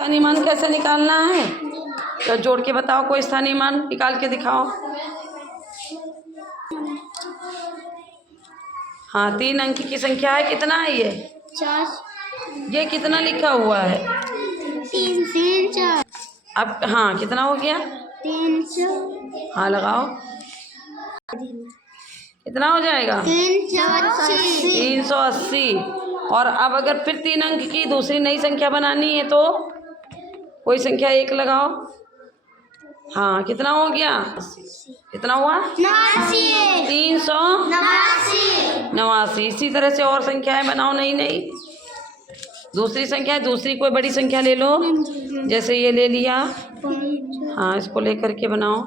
स्थानीय मान कैसे निकालना है? तो जोड़ के बताओ, कोई स्थानीय मान निकाल के दिखाओ। हाँ, 3 अंक की संख्या है। कितना है ये? 4। ये कितना लिखा हुआ है? 3 3 4। अब हाँ, कितना हो गया? 3 4। हाँ लगाओ, कितना हो जाएगा? 380। और अब अगर फिर 3 अंक की दूसरी नई संख्या बनानी है तो कोई संख्या 1 लगाओ। हाँ, कितना हो गया? कितना हुआ? 389। इसी तरह से और संख्याएं बनाओ, नई दूसरी संख्या, दूसरी कोई बड़ी संख्या ले लो, जैसे ये ले लिया। हाँ, इसको लेकर के बनाओ।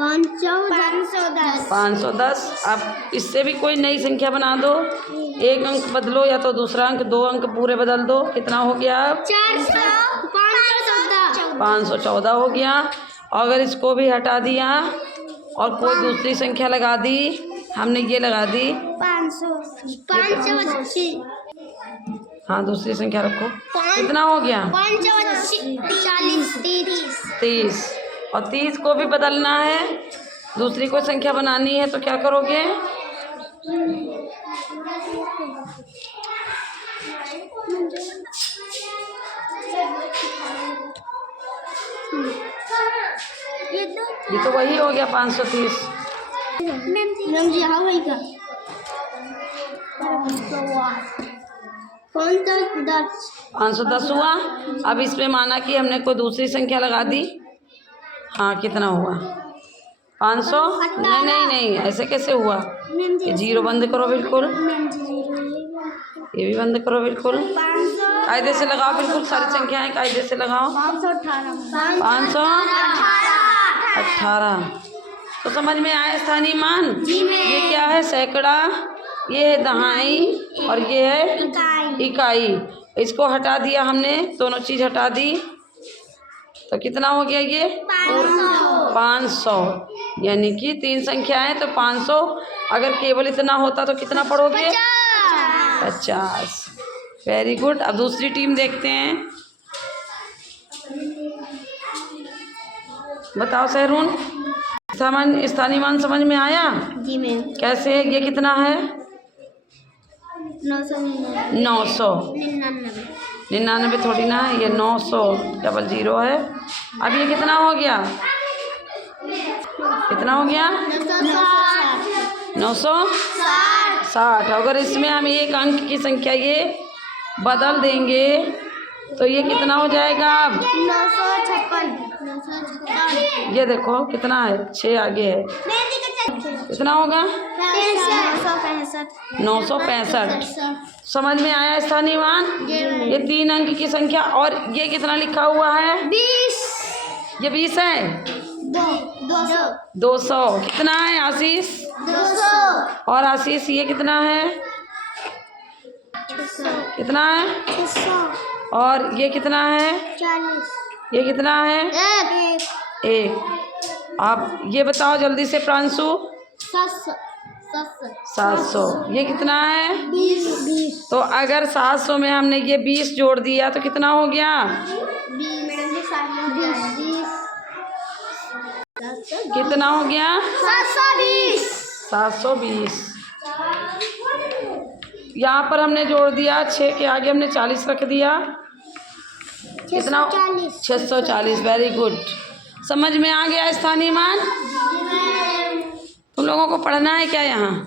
510। अब इससे भी कोई नई संख्या बना दो, 1 अंक बदलो या तो दूसरा अंक, 2 अंक पूरे बदल दो। कितना हो गया? 514 हो गया। अगर इसको भी हटा दिया और कोई दूसरी संख्या लगा दी, हमने ये लगा दी 580। हाँ, दूसरी संख्या रखो। कितना हो गया? 30। और 30 को भी बदलना है, दूसरी कोई संख्या बनानी है तो क्या करोगे? ये तो वही हो गया 530। मैम जी हाँ वही का 510 हुआ। अब इसमें माना कि हमने कोई दूसरी संख्या लगा दी। हाँ, कितना हुआ? 500। नहीं, ऐसे कैसे हुआ? ये 0 बंद करो बिल्कुल, ये भी बंद करो बिल्कुल, कायदे से लगाओ, बिल्कुल सारी संख्याएं कायदे से लगाओ। 518। तो समझ में आया स्थानीय मान? ये क्या है? सैकड़ा, ये है दहाई और ये है इकाई। इसको हटा दिया हमने, दोनों चीज हटा दी, तो कितना हो गया ये? 500। यानी कि 3 संख्याएं तो 500। अगर केवल इतना होता तो कितना पढ़ोगे? 50। Very good. अब दूसरी टीम देखते हैं। बताओ सहरून, स्थानीय मान समझ में आया? जी मैम। कैसे है? ये कितना है? 900। 99 थोड़ी ना है, ये 900 डबल 0 है। अब ये कितना हो गया? कितना हो गया? 960। अगर इसमें हम 1 अंक की संख्या ये बदल देंगे तो ये कितना हो जाएगा? अब 956। ये देखो कितना है, 6 आगे है, कितना होगा? 965। समझ में आया स्थानीय मान? ये 3 अंक की संख्या। और ये कितना लिखा हुआ है? 20। ये 20 है। 200। कितना है आशीष? 200। और आशीष ये कितना है? कितना है? 600। और ये कितना है? 40। ये कितना है? 1। आप ये बताओ जल्दी से प्रांशु। 700। ये कितना है? 20। तो अगर 700 में हमने ये 20 जोड़ दिया तो कितना हो गया? कितना हो गया? 720। यहाँ पर हमने जोड़ दिया, 6 के आगे हमने 40 रख दिया। कितना? 640। Very good. समझ में आ गया स्थानीय मान? तुम लोगों को पढ़ना है क्या यहाँ?